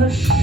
Кыш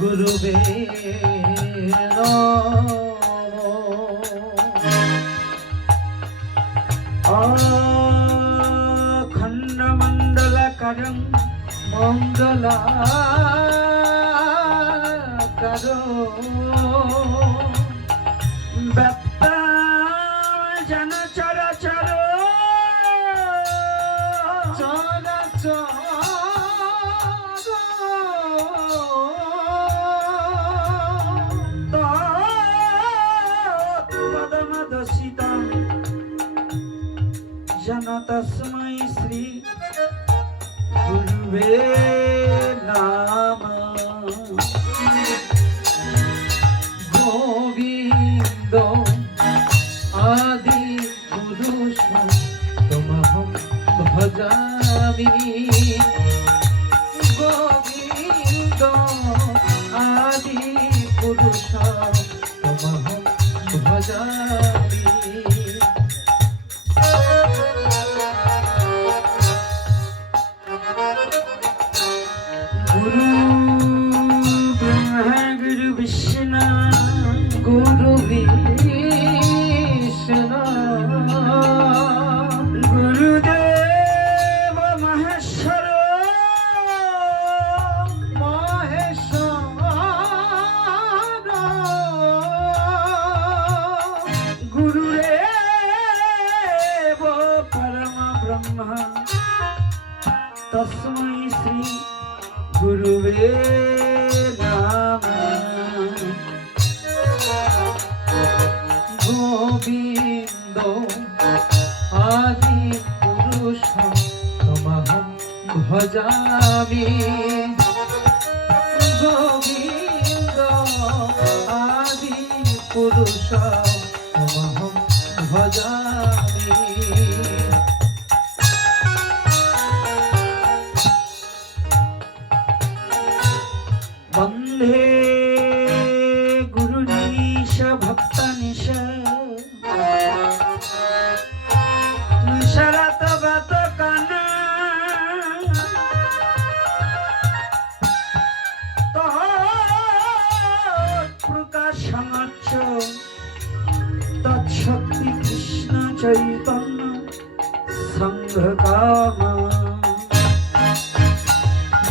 গুরুবে খণ্ডমণ্ডলকরং মঙ্গলাকরং। তস্মৈ শ্রী গুরুবে নাম গোবিন্দ আদি পুরুষ তোমাহম ভজামি গোবিন্দ আদি পুরুষ पुरुषा भजा চৈতন্য সংঘ কাম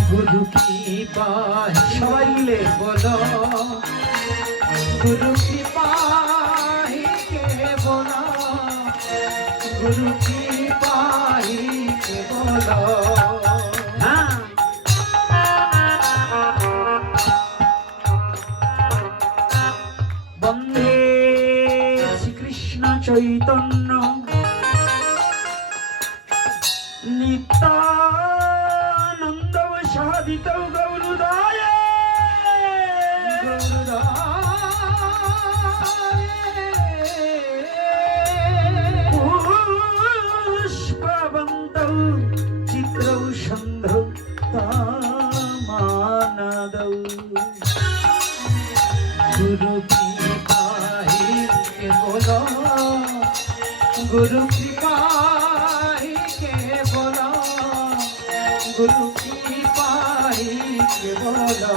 গুরু কি পায় সবাই মিলে বলো গুরু চৈতন্য। নিত্যানন্দ সাধিত গৌরুদয়। পুষ্পবন্ত চিত্রৌ সন্ধৌ তামানদৌ। গুরু কি পায় বলো। গুরু কি পায় কে বলো গুরু কি পায় কে বলো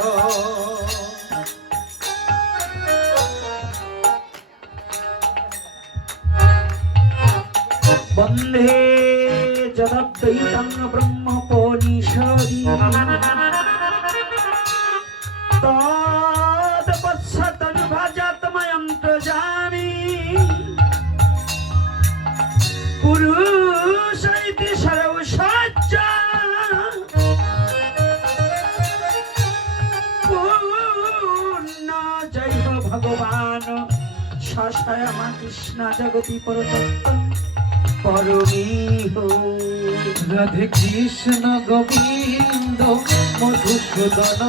বন্ধে জদদ্বৈতং ব্রহ্মপনিষদি। কৃষ্ণ জগতি রাধে কৃষ্ণ গোবিন্দ মধুসূদন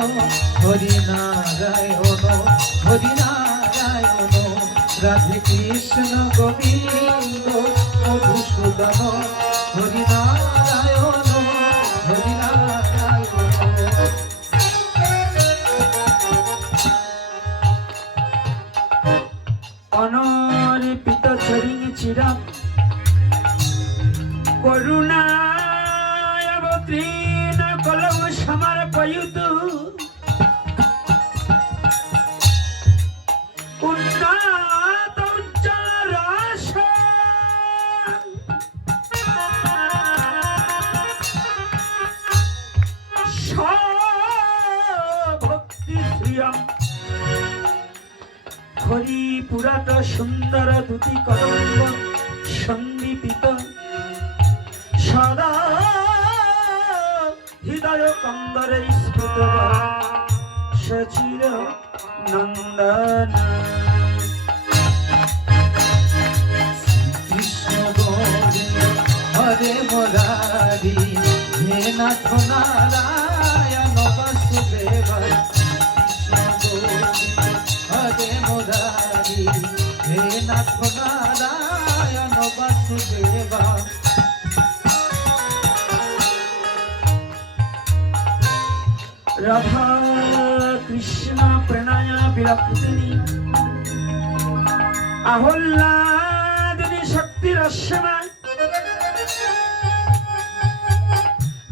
হরি নারায়ণ রাধে কৃষ্ণ গোবিন্দ মধুসূদন হরি সুন্দর দুটি কদম্ব সন্দীপিত সদা হৃদয় কন্দরে স্ফুত সচির নন্দন। হরে মুরারি, হে নাথ নারায়ণ। আহ্লাদিনী শক্তি রসনা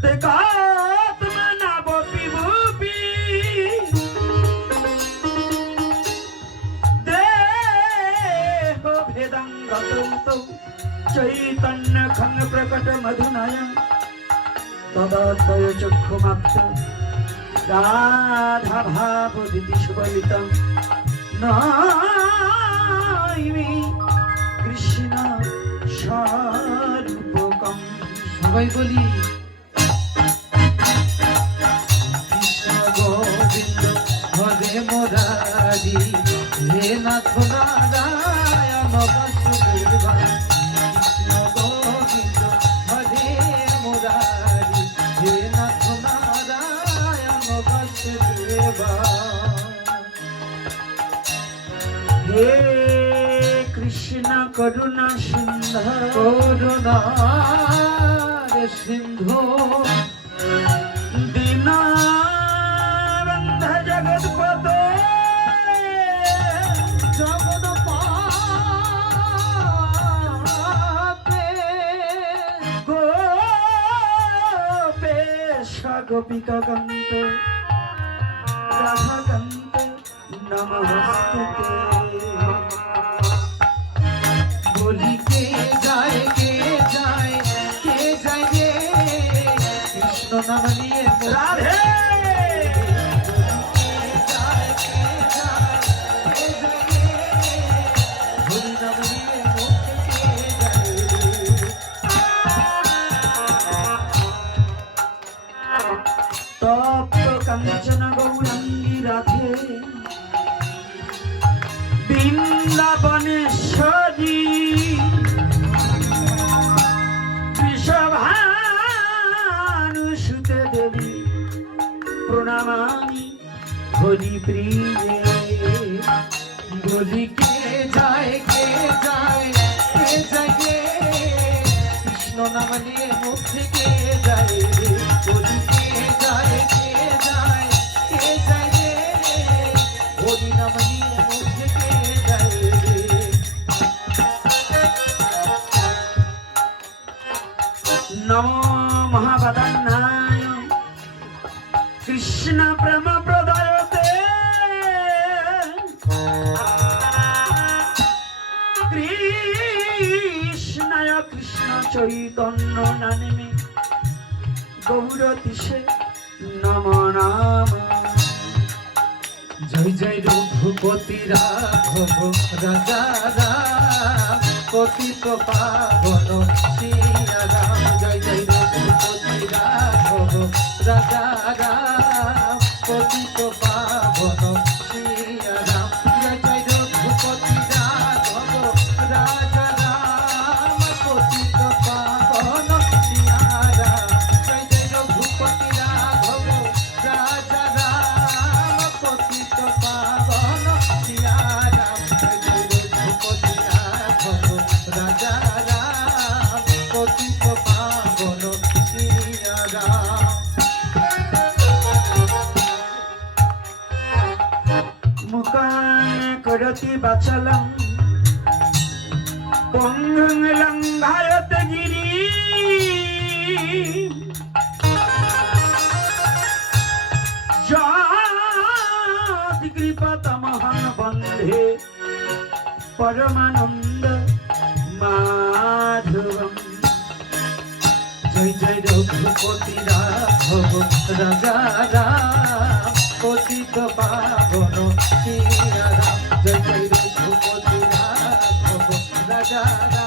দেখাত্মা নাবপি ভূপি দেহ ভেদাঙ্গত চৈতন্য খঙ্গ প্রকট মধুনয় তদয় চক্ষুমাত্র রাধা ভাব দিদি সুবলিতম স্বরূপকম সবাই বলি কৃষ্ণ গোবিন্দ হরে মুরারি হে নাথ নারায়ণ করুণা সিন্ধু করুণার সিন্ধু। দীনবন্ধ জগৎপত জগৎ গোপিকা কান্ত রাধা কান্ত নমস্তে হরি প্রিয়ে বলি কে যায় কে যায় কে যায় কে কৃষ্ণ নাম নিয়ে মুখ থেকে যায় বলি কে যায় কে যায় কে যায় রে হরি নাম নিয়ে মুখ থেকে যায় নম চৈতন্য নানিমি গৌর দিশে নম নাম জয় জয় রঘুপতি রাঘব রাজা রা পতিত পাবন করতি বাচলম পঙ্গং লঙ্ঘায়ত গিরি। জাতি কৃপতমহং বন্ধে পরমানন্দ জয় জয় রঘুপতি রাঘব রাজা রাম পতিত পাবন জয় জয় রঘুপতি রাঘব রাজা রাম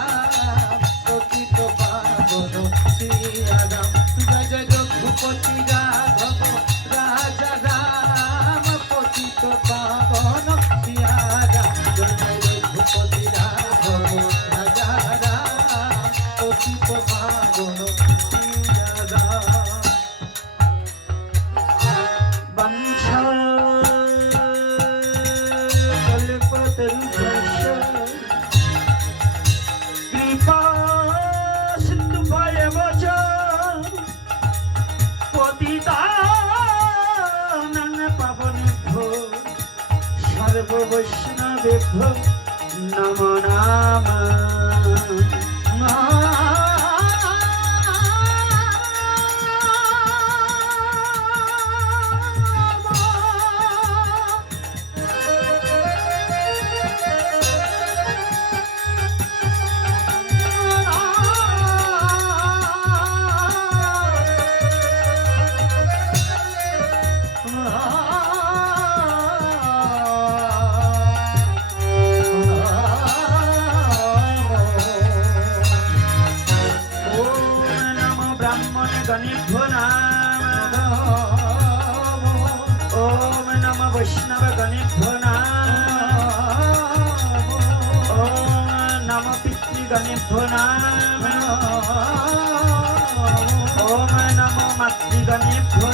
সর্ববৈষ্ণবেভ্যো নমো নমো ব্রাহ্মণ গণেভ্যো নাম ওম নমো বৈষ্ণব গণেভ্যো নাম ওম নমো পিতৃগণেভ্যো নাম ওম নমো মাতৃগণেভ্যো